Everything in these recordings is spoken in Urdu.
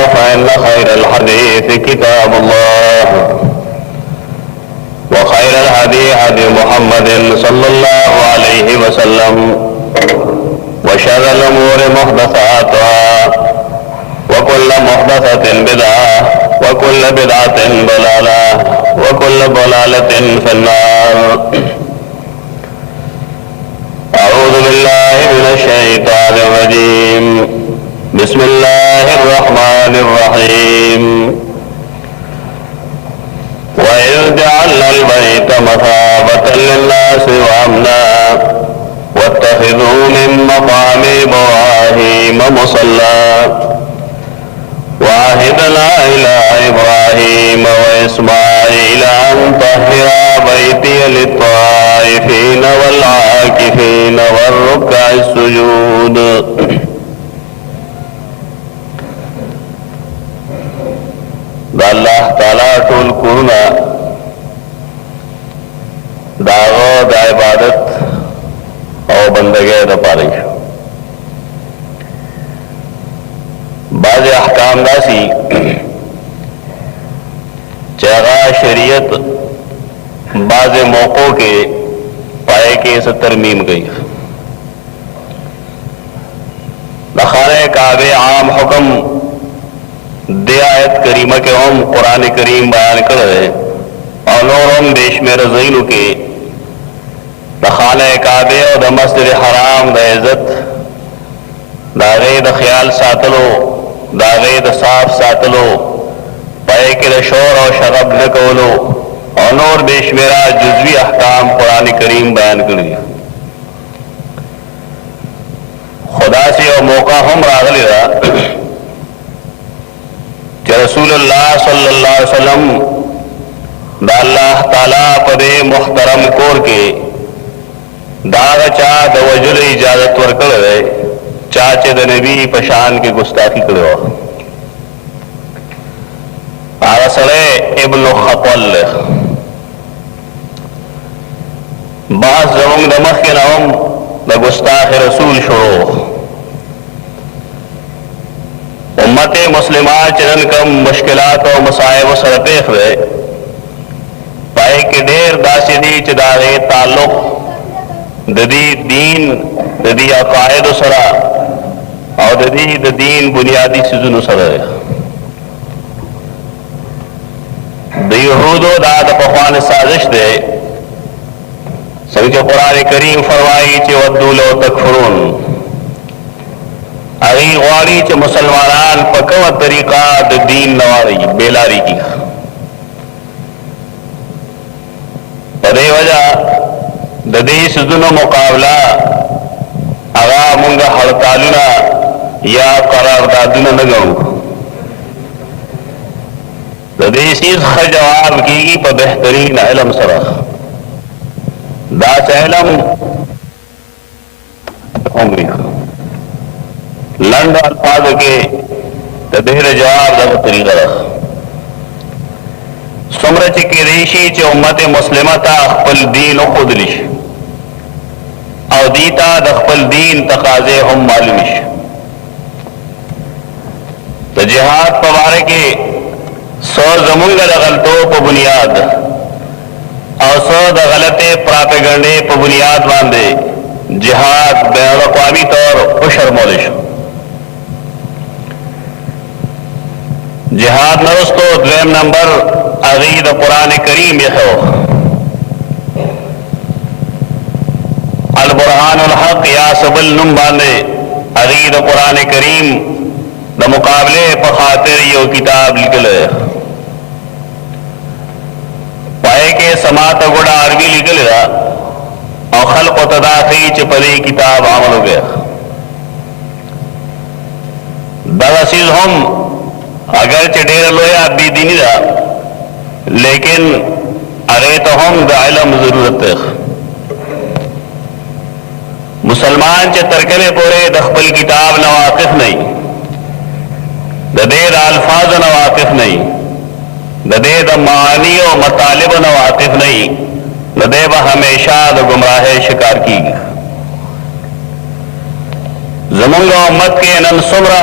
بعد فإن خير الحديث كتاب الله وخير الهدي هدي محمد صلى الله عليه وسلم وشر الأمور محدثاتها وكل محدثة بدعة وكل بدعة ضلالة وكل ضلالة في النار. أعوذ بالله من الشيطان الرجيم. بسم الله الرحمن الرحيم. وإذ جعلنا البيت مثابة للناس وأمنا واتخذوا من مقام إبراهيم مصلى وعهدنا إلى إبراهيم وإسماعيل أن طهرا بيتي للطائفين والعاكفين والركع السجود. دا اللہ تعالیٰ ټول کورونه د هغه د عبادت او بندګۍ دپاره شو. بعض احکام داسي چې هغه شریعت بعض موقعوں کې پائے کې څه ترمیم کوي. د خانه کعبه عام حکم دی آیت کریمہ کے ہم قرآن کریم بیان کر رہے اور نور ہم بیشمیر ذیلو کے دا خانہ کعبے اور دا مسجد حرام دا عزت دا غید خیال ساتلو دا غید صاف ساتلو پائے کے دا شور اور شغب نکولو اور نور بیشمیرہ جزوی احکام قرآن کریم بیان کر دیا. خدا سے اور موقع ہم راغلی رہا کہ رسول اللہ صلی اللہ علیہ وسلم دا اللہ تعالیٰ پدے محترم کور کے داغ چاہ دا وجل اجازت ورکڑ رہے چاچے دا نبی پشان کے گستاخی کرے ہو. آغا سڑے ابن خطول بعض زمانگ دا مخی نام دا گستاخ رسول شروع. امت مسلمان چنن کم مشکلات و مصائب و سرپیخ رہے پائے کہ دیر داسی دی چدارے تعلق ددی دین ددی عقائد و سرا اور ددی دین بنیادی سزن و سرا دی یہود و داد پخوان سازش دے سنگ قرآن کریم فرمائی چی ودو لو تکفرون اگی غواری چه مسلمانان پکو طریقہ د دین نواری بیلاری کی پدے وجہ د دې سدونو مقابلہ اغا مونږ هړتالونه یا قراردادونه نه غواړو. د دې سیز ښه جواب کیږي په بهترین علم سره. دا علم عمری لنڈ الفاظ کے تدہر جواب دا طریقہ رکھ سمرچ کی ریشی چے امت مسلمہ تا اخپل دین و خودلش او دیتا دا اخپل دین تقاضے ہم معلومش. تا جہاد پوارے کے سو زمونگا دا غلطوں پا بنیاد او سو دا غلطے پراپیگنڈے پا بنیاد باندے جہاد بین الاقوامی طور اشر مولش. جہاد نرستو دویم نمبر اغید قرآن کریم یخو البرحان الحق یا سبل نم باندے اغید قرآن کریم دا مقابلے پا خاطر یو کتاب لکلے پائے کے سماعت گوڑا عربی لکلے دا اور خلق و تداخی چپلی کتاب عمل ہو گیا. درسیز ہم اگر چڈیر لویا بی دینی دا لیکن ارے تو ہم دا علم ضرورت ہے. مسلمان چے ترکنے پورے دخپل کتاب نواقف نہیں ددے دا الفاظ نواقف نہیں ددے دا معانی و مطالب نواقف نہیں ددے با ہمیشہ دا گمراہ شکار کی. زمانگا امت کے نن سمرہ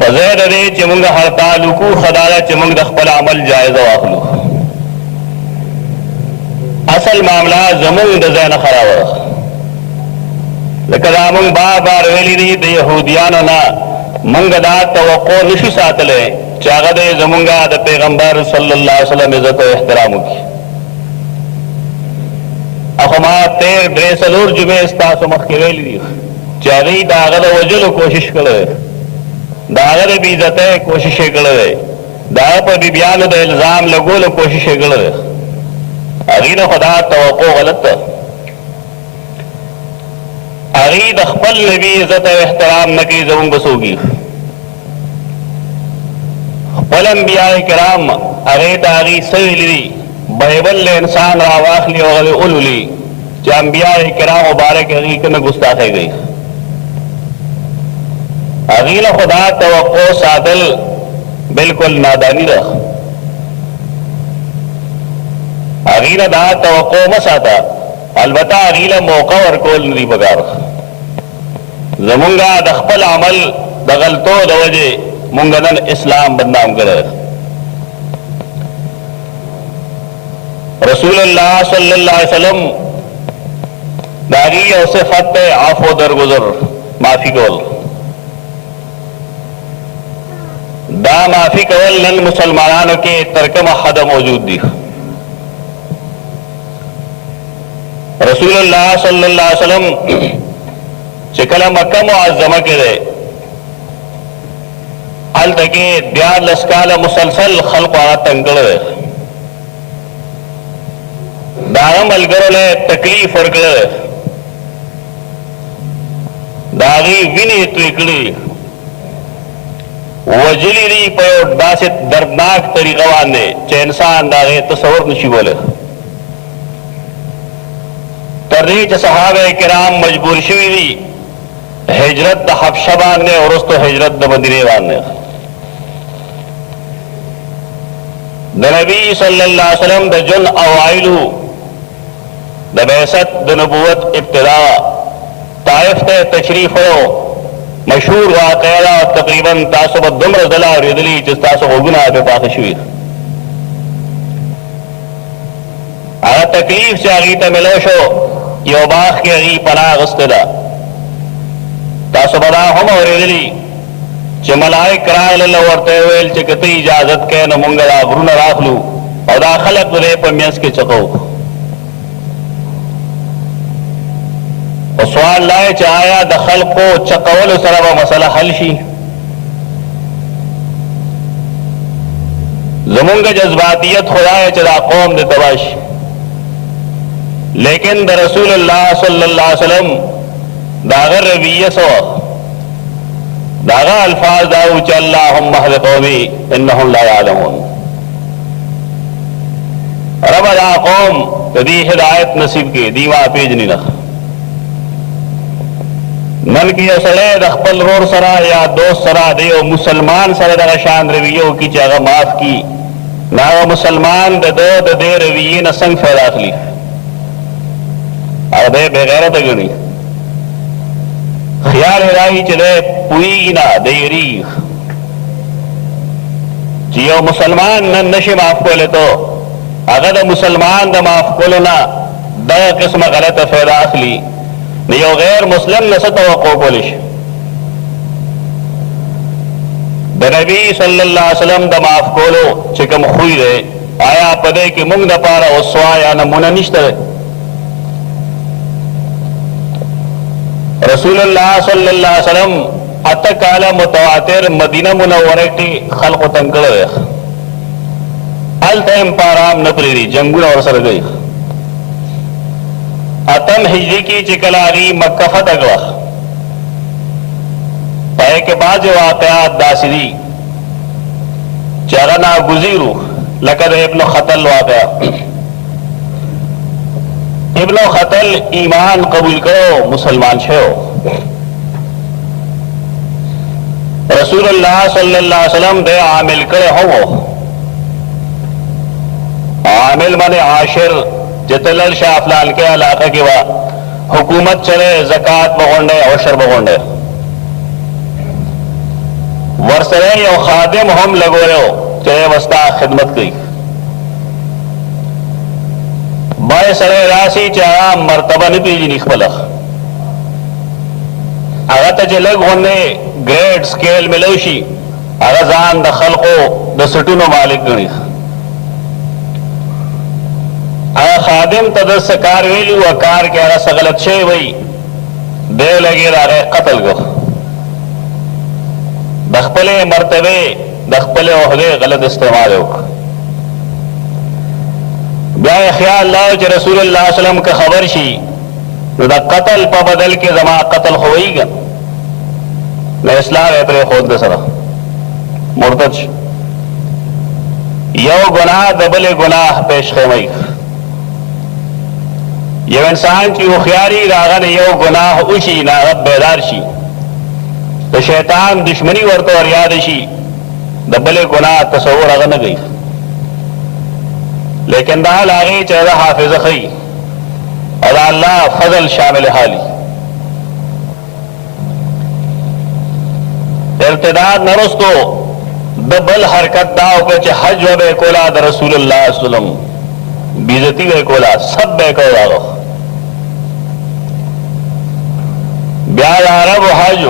فزید دے چې موږ هړتال وکړو خدای چې موږ د خپل عمل جایزه واخلو. اصل معامله زموږ د ځای نه خرابه لکه دا موږ بار بار ویلي دي د یهودیانو نه موږ دا توقع نشو ساتلی چې هغه د زموږ د پیغمبر صلی الله علیه وسلم عزت او احترام وکړي. اخو ما 13 جمعې ستاسو مخکې ویلي دي چې هغوی د هغه د وژلو کوشش کړی د هغه د بې عزتۍ کوشش یې کړی دی د هغه په بیبیانو د الزام لګولو کوشش یې کړی دی. هغوی نه خو دا توقع غلط ده. هغوی د خپل نبي عزت او احترام نه کوي زموږ به څوک وي. خپل انبیاء کرام هغې ته هغوی څه ویلي دي بایبل له انسان راواخلي او هغه ولولي چې انبیاء کرام مبارک هغوی که نه ګستاخۍ کوي. هغوی له خو دا توقع ساتل بالکل ناداني ده. هغوی نه دا توقع مه ساته البته هغوی له موقع ورکول نه دي پکار. زمونږ د خپل عمل د غلطو د وجې مونږ نن اسلام بدنام کړی. رسول الله صلی الله علیه وسلم د هغوی یو صفت دی عفو درگذر معافي کول. دا معافي کول نن مسلمانانو کې تر کومه حده موجود دي. رسول الله صلی الله علیه وسلم چې کله مکه معظمه کې دی هلته کې 14 کاله مسلسل خلقو هغه تنګ کړی دی. د هغه ملګرو له تکلیف ورکړی دی د هغې وینې توی کړي وجلي دي په یو داسې دردناک طریقه باندې چې انسان د هغې تصور نشي کولی. تر دې چې صحابه کرام مجبور شوي دي هجرت د حبشه باندې وروسته هجرت د مدینې باندې. د نبي صلی الله علیه وسلم د ژوند اوایلو د بعثت د نبوت ابتدا طائف ته تشریف و مشهور واقعه ده. تقریبا تاسو به دومره ځله اورېدلي چې ستاسو غوږونه پرې پاخه شوي. هغه تکلیف چې هغوی ته ملو شو یو باغ کې هغوی پناه اخیستې ده. تاسو به دا هم اورېدلي چې ملائک راغلل او ورته یې ویل چې که ته اجازت کوې نو مونږ دا غرونه راخلو او دا خلک به دی په منځ کې چقو. خو سوال دا چې آیا د خلقو چقولو سره به مسله حل شي؟ زمونږ جذباتیت خدا ہے چې دا قوم دې تباه شي، لیکن د رسول الله صلی الله علیه وسلم داغه رویه سو داغه الفاظ دا او چې اللهم اهد قومي انهم لا يعلمون. رب دا قوم دې هدایت نصیب کې دیوا پیجنی نه. نن کې یو سره د خپل رور سره یا دوست سره دی او مسلمان سره د شان رویه او کې چې هغه معاف کی نا مسلمان د دې رویه نه څنګه فائدہ اخلي او دې بغیرت غني خیال راځي چې دې پوي نه دیری چې یو مسلمان نن نشي معاف کولای ته هغه د مسلمان د معاف کولو نه دا قسمه غلطه فائدہ اخلي نو یو غیر مسلم نه څه توقع کولی شي. د نبی صلی الله علیه وسلم د معاف کولو چې کوم خوی دی آیا په دې کې موږ دپاره اسوه یا نمونه نشته؟ رسول الله صلی الله علیه وسلم اته کاله متواتر مدینه منوره کې خلقو تنګ کړی دی. هلته هم په ارام نه پرېږدي، جنګونه ورسره کوي. اتم ہجری کی چکلاری مکہ فتح کړه پای کې بعض واقعات داسې دي چې هغه ناګزیرو لکه د ابن خطل واقعه. ابن خطل ایمان قبول کړو مسلمان شو. رسول الله صلی الله علیه وسلم د عامل کړه هو عامل باندې عاشر جتلل شاہ فلان کے علاقہ کی وا حکومت چلے زکات بغونڈے عشر بغونڈے ورسره یو خادم هم لګولیو چې وستا خدمت کوي. بای سره راسي چې هغه مرتبه نه پیژني خپله، هغه ته چې لږ غوندې ګریډ سکیل ملو شي هغه ځان د خلقو د سټونو مالک ګڼي. هغه خادم ته د څه کار ویلي و کار کې هغه څه غلط شوی وي دی لګي د هغې قتل کو. د خپلې مرتبې د خپلې عهدې غلط استعمال وکړه. بیا یې خیال لاو چې رسول الله صلی الله علیه وسلم که خبر شي نو د قتل په بدل کې زما قتل خو ویږي نو اسلام یې پرېښود د سره مرتد شو. یو ګناه د بلې ګناه پیش خیموي. یو انسان چې هوښیاري د هغه نه یو ګناه وشي نو هغه بیدار شي، د شیطان دشمني ورته ور یاد شي، د بلې ګناه تصور هغه نه کوي. لیکن دا حال هغې چې هغه حافظه ښیي او دا الله فضل شامل حالي. ارتداد نرستو د بل حرکت دا وکړه چې حج به یې کولا د رسول الله صلی الله علیه وسلم، بیزتی به یې کولا، سب به یې کولا. بیا د عربو حج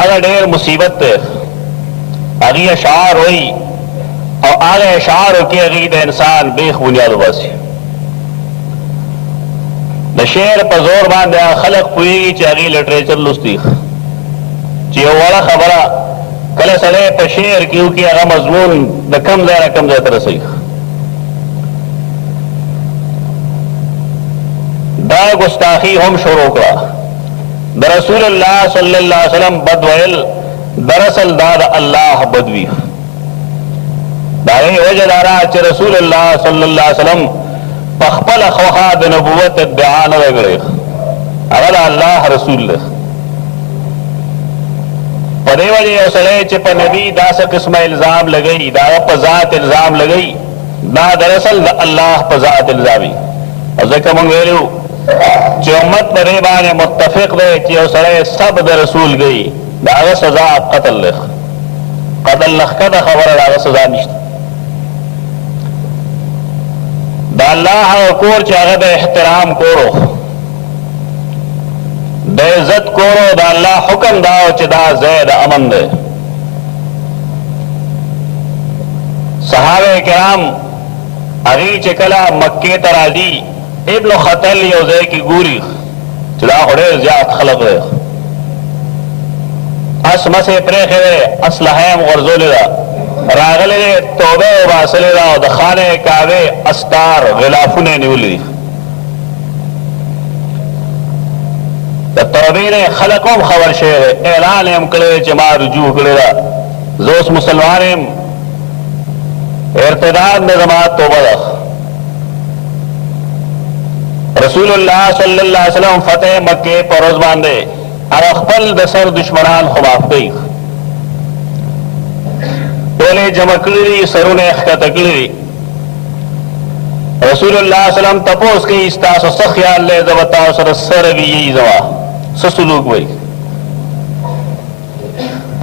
هغه ډېر مصیبت دی. هغې اشعار وایي او هغه اشعارو کې هغې د انسان بیخ بنیاد وباسي. د شعر په زور باندې خلق پوهېږي چې هغې لټریچر لوستي، چې یو وړه خبره کله سړی په شعر کې وکړي هغه مضمون د کم ځای نه کم ځای ته رسوي. دا ګستاخي هم شروع کړه. د رسول الله صلی الله علیه وسلم بد ویل دراصل دا د الله بد وي. دا یې وجه دا ده چې رسول الله صلی الله علیه وسلم په خپله خوښه د نبوت ادعا نه ده کړې، هغه د الله رسول دی. په دې وجه یو سړی چې په نبي داسې قسمه الزام لګوي، د هغه په ذات الزام لګوي، دا دراصل د الله په ذات الزامي. او ځکه موږ ویلو چې امت په دې باندې متفق دی چې یو سړی سب د رسول کوي د هغه سزا قتل دی. قتل نښکته خبره د هغه سزا نشته. د الله هغه کور چې هغه د احترام کورو، د عزت کورو، د الله حکم دا چې دا ځای د امن دی. صحابه کرام هغې چې کله مکې ته راځي ابن خطل یو ځای کې ګوري چې دا خو ډېر زیات خلق دی، اس مسې پرېښې دی، اسلحه یې هم غورځولې ده، راغلی دی، توبه یې وباسلې ده او د خانې کعبې استار غلافونه یې نیولي دي. د توبې نه خلق هم خبر شوی دی، اعلان یې هم کړی چې ما رجوع کړې ده، زه اوس مسلمان یم، ارتداد مې زما توبه ده. رسول الله صلی الله علیه وسلم فتح مکې په ورځ باندې هغه خپل د سر دشمنان خو معاف کوي، ټول یې جمع کړي دي، سرونه یې ښکته کړي دي. رسول الله صلی الله علیه وسلم تپوس کوي ستاسو څه خیال دی زه به تاسو سره څه رویې زما څه سلوک وایي.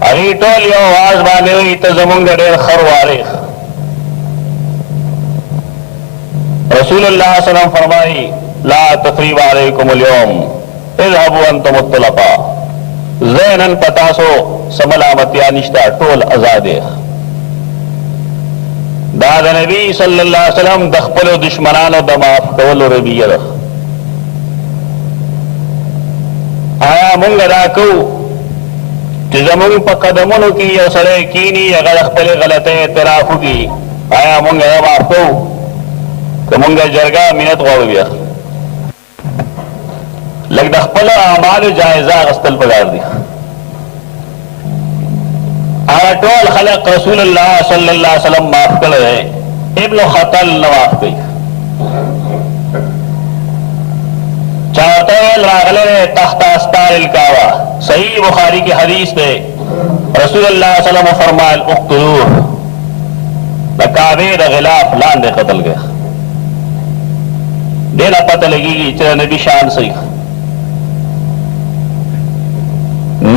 هغې ټول یو اواز باندې وایي ته زمونږ ډېر خر وارث. رسول الله صلی الله علیه وسلم فرمایي لا تثریب علیکم اليوم اذهبوا انتم الطلقاء. زه نن په تاسو څه ملامتیا نشته، ټول ازاد یې. دا د نبي صلی الله علیه وسلم د خپلو دشمنانو د معاف کولو رویه ده. آیا موږ دا کوو چې زموږ په قدمونو کې یو سړی کیني هغه د خپلې غلطۍ اعتراف وکړي، آیا موږ هغه معاف کوو که موږ جرګه منت غواړو؟ بیا لږ د خپلو اعمالو جایزه اخیستل پکار دي. هغه ټول خلق رسول الله صلی الله علیه وسلم معاف کړی دی، ابن خطل نه معاف کوي. چا ورته ویل راغلی دی تحت استار الکعبه، صحیح بخاری کی حدیث دی، رسول الله صلی الله علیه وسلم فرمایل اقتلوه، د کعبې د غلاف لاندې قتل کړه. دې نه پته لګېږي چې د نبي شان صحیح